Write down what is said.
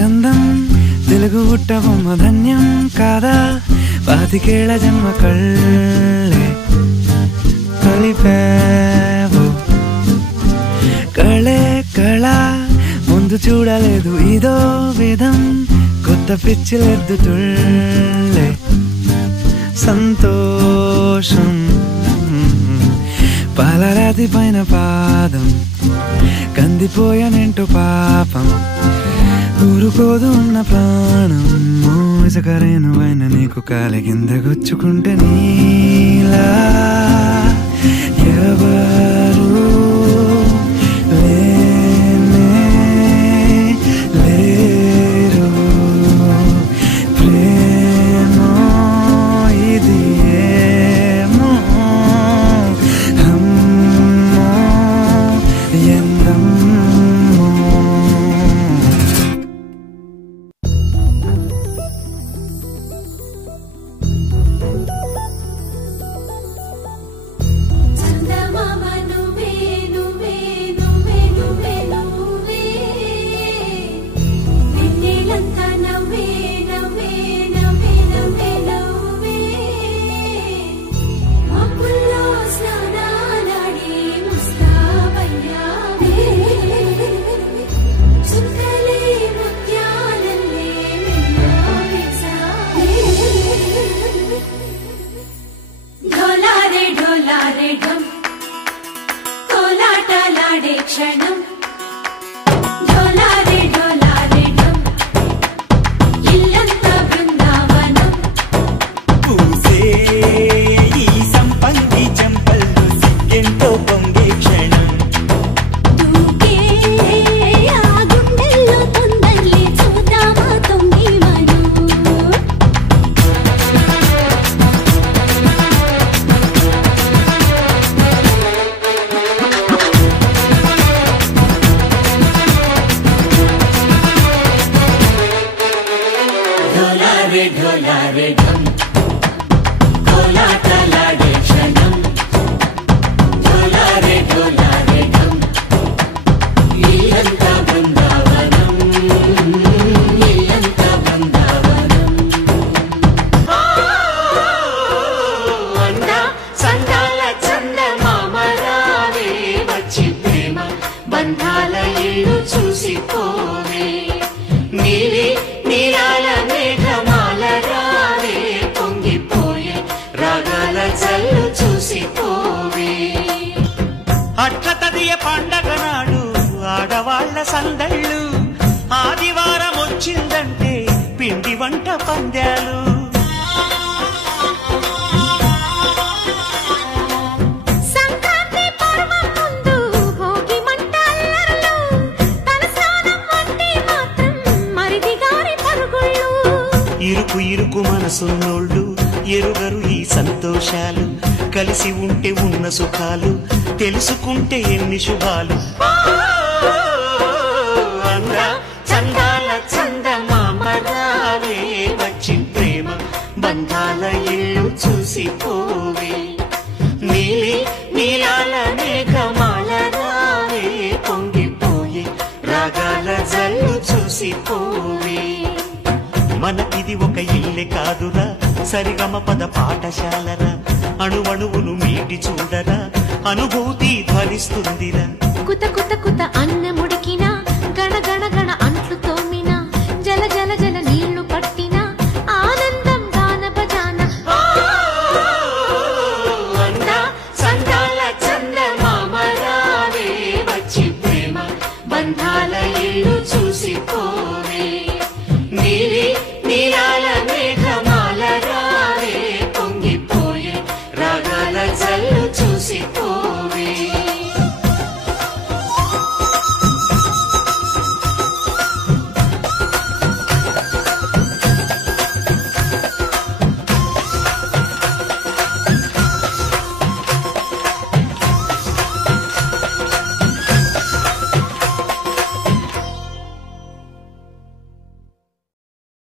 చందం తెలుగు పుట్టబొమ్మ ధన్యం కాదా పాతికేళ్ల జన్మ కళ్ళే కలిపావు కళే కళ ముందు చూడలేదు ఇదో విధం కొత్త పిచ్చిలెద్దు తుళ్ళే సంతోషం పాలరాతి పైన పాదం కందిపోయానేంటో పాపం ఊరుకోదు ఉన్న ప్రాణం మోసకరేను అయిన నీకు కాలి కింద గుచ్చుకుంటే నీలా ఎవరు లేనే లేరు ప్రేమో ఇది ఏమో అమ్మో ఎందమ్మో క్షణం ఇల్లంతా బృందావనం పూసే ఈ సంపంగి చెంపల్లో సిగ్గెంతో పొంగే క్షణం దూకే ఆ గుండెల్లో తొందల్లి చూద్దామా తొంగి మనం ढोलारे ढम कोलाटलाडे क्षणम ढोलारे ढम इल्लंता बृंदावनम इल्लंता बृंदावनम अंदा संदाల చందమామరావే వచ్చి ప్రేమ బంధాల ఇల్లు చూసిపోవే నీలి నీలాల మేఘమాల రావే పొంగిపోయే రాగాల చల్లు చూసిపోవే అట్ల తదియ పండగ నాడు ఆడవాళ్ల సందళ్ళు ఆదివారం వచ్చిందంటే పిండి వంట పందాలు ఇరుకు ఇరుకు మనసున్నోళ్ళు ఎరుగరు ఈ సంతోషాలు కలిసి ఉంటే ఉన్న సుఖాలు తెలుసుకుంటే ఎన్ని శుభాలు అందా చందాల చందమామరావే వచ్చి ప్రేమ బంధాల ఇల్లు చూసిపోవే నీలి నీలాల మేఘమాల రావే పొంగిపోయే రాగాల జల్లు చూసిపోవే మనకిది ఒక ఇల్లే కాదురా సరిగమ పద పాఠశాలరా అణువణువును మీటి చూడరా అనుభూతి ధ్వనిస్తుందిరా